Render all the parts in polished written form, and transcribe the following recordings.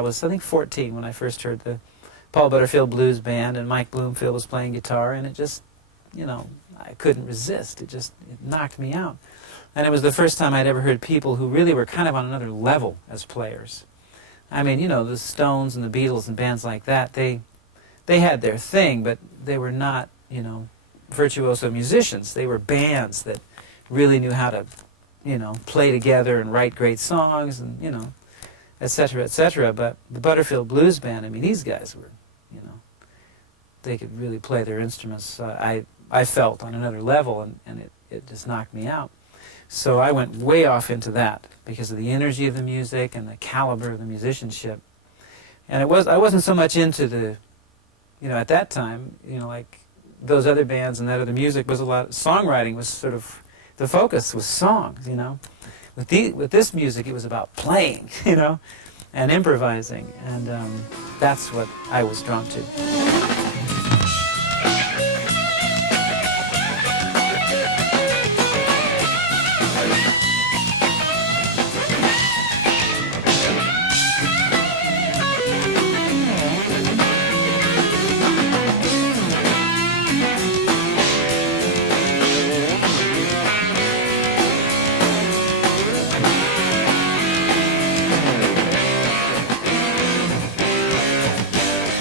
I was, I think, 14 when I first heard the Paul Butterfield Blues Band, and Mike Bloomfield was playing guitar, and it just, you know, I couldn't resist. It knocked me out. And it was the first time I'd ever heard people who really were kind of on another level as players. I mean, you know, the Stones and the Beatles and bands like that, they had their thing, but they were not, you know, virtuoso musicians. They were bands that really knew how to, you know, play together and write great songs and, you know, et cetera, et cetera. But the Butterfield Blues Band, I mean, these guys were, you know, they could really play their instruments, I felt, on another level, and it just knocked me out. So I went way off into that because of the energy of the music and the caliber of the musicianship. And I wasn't so much into the, you know, at that time, you know, like those other bands and that other music was a lot, songwriting was sort of, the focus was songs, you know. With this music, it was about playing, you know, and improvising, and that's what I was drawn to.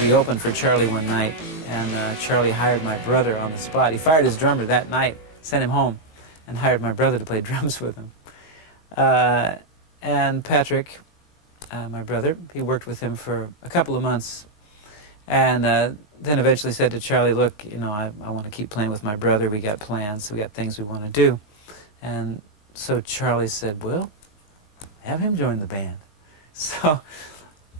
We opened for Charlie one night, and Charlie hired my brother on the spot. He fired his drummer that night, sent him home, and hired my brother to play drums with him. And Patrick, my brother, he worked with him for a couple of months, and then eventually said to Charlie, look, you know, I want to keep playing with my brother. We got plans, we got things we want to do. And so Charlie said, well, have him join the band. So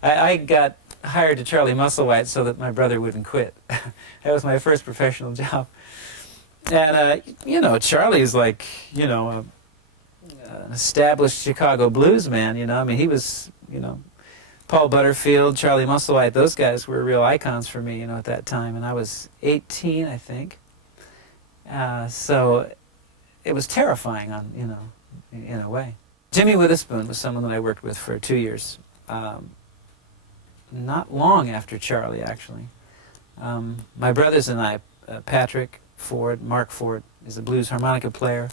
I got hired to Charlie Musselwhite so that my brother wouldn't quit. That was my first professional job. And, you know, Charlie's like, you know, an established Chicago blues man, you know. I mean, he was, you know, Paul Butterfield, Charlie Musselwhite, those guys were real icons for me, you know, at that time. And I was 18, I think. So it was terrifying, on, you know, in a way. Jimmy Witherspoon was someone that I worked with for 2 years. Not long after Charlie, actually. My brothers and I, Patrick Ford, Mark Ford, is a blues harmonica player.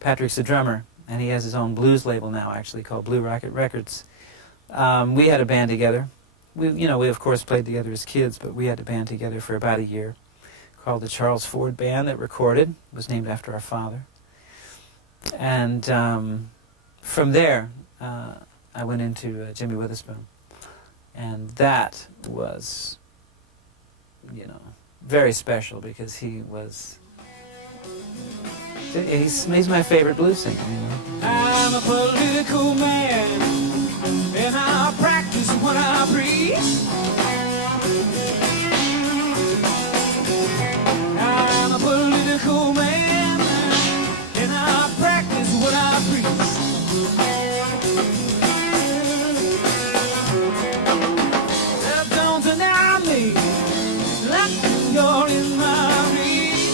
Patrick's a drummer, and he has his own blues label now, actually, called Blue Rocket Records. We had a band together. We of course played together as kids, but we had a band together for about a year called the Charles Ford Band that recorded. It was named after our father. And from there, I went into Jimmy Witherspoon. And that was, you know, very special because he's my favorite blues singer, you know. I'm a political man, and I practice what I preach. I'm a political man, and I practice what I preach. Don't deny me, like you're in my reach.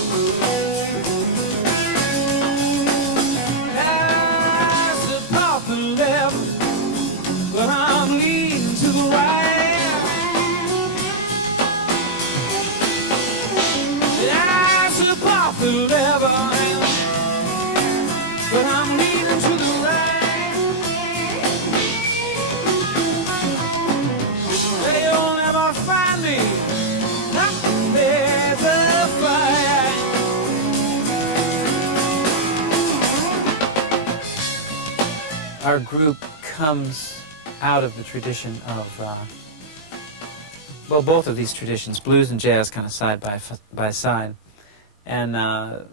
I support the left, but I'm leaning to the right. I support the left, but I'm leaning to the right. They'll never find me, not there's a fight. Our group comes out of the tradition of, well, both of these traditions, blues and jazz, kind of side by side. And I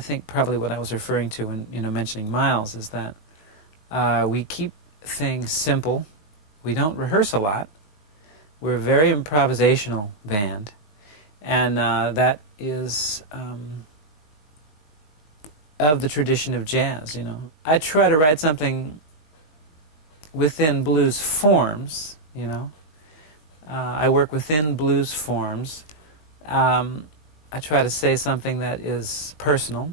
think probably what I was referring to when, you know, mentioning Miles is that we keep things simple. We don't rehearse a lot. We're a very improvisational band, and that is of the tradition of jazz, you know. I try to write something within blues forms, you know. I work within blues forms. I try to say something that is personal.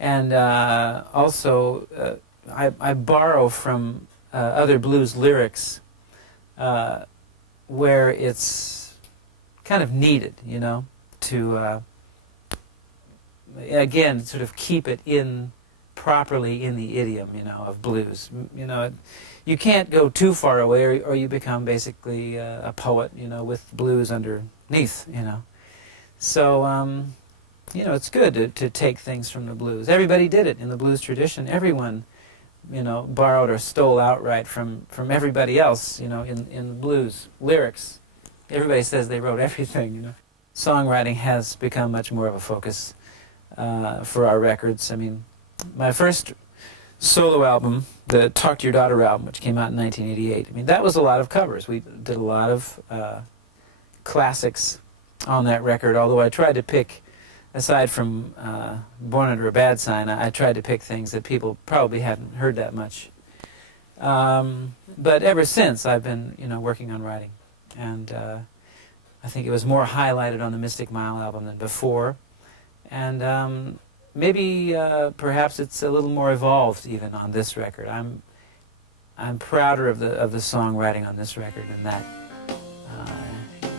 And also, I borrow from other blues lyrics where it's kind of needed, you know, to again sort of keep it in properly in the idiom, you know, of blues. You know, you can't go too far away, or you become basically a poet, you know, with blues underneath, you know. So, you know, it's good to take things from the blues. Everybody did it in the blues tradition. Everyone, you know, borrowed or stole outright from everybody else, you know, in the blues. Lyrics. Everybody says they wrote everything, you know. Songwriting has become much more of a focus for our records. I mean, my first solo album, the Talk to Your Daughter album, which came out in 1988, I mean, that was a lot of covers. We did a lot of classics on that record, although I tried to pick, aside from Born Under a Bad Sign, I tried to pick things that people probably hadn't heard that much. But ever since, I've been, you know, working on writing. And I think it was more highlighted on the Mystic Mile album than before. And maybe perhaps it's a little more evolved even on this record. I'm prouder of the songwriting on this record than that.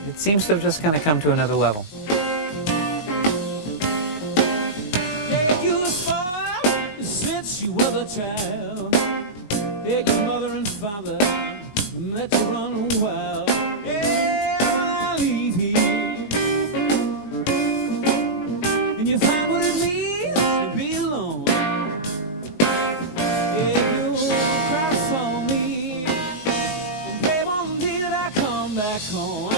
It seems to have just kind of come to another level. Yeah, you were spoiled since you were a child. Yeah, your mother and father let you run wild. Yeah, I leave here, and you find what it means to be alone. Yeah, you cry for me, and babe, on the day that I come back home.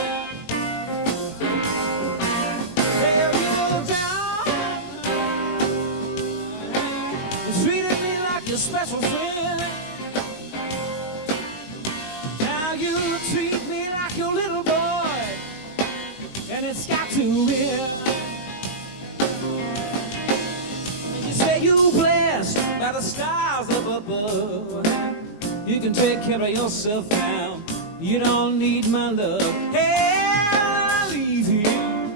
Yeah, you down, you treated me like your special friend. Now you treat me like your little boy, and it's got to end. You say you're blessed by the stars up above. You can take care of yourself now. You don't need my love. Hey, I leave here.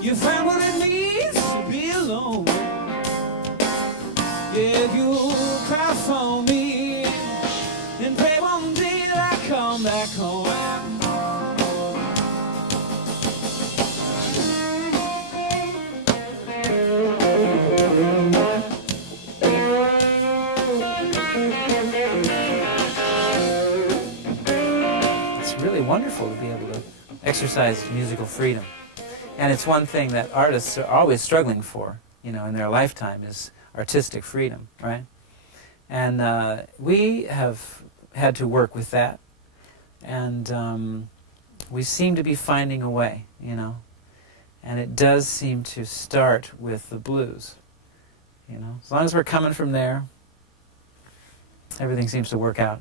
You find what it means to be alone. Yeah, you cry for me, and pray one day that I come back home. It's really wonderful to be able to exercise musical freedom. And it's one thing that artists are always struggling for, you know, in their lifetime, is artistic freedom, right? And we have had to work with that. And we seem to be finding a way, you know. And it does seem to start with the blues, you know. As long as we're coming from there, everything seems to work out.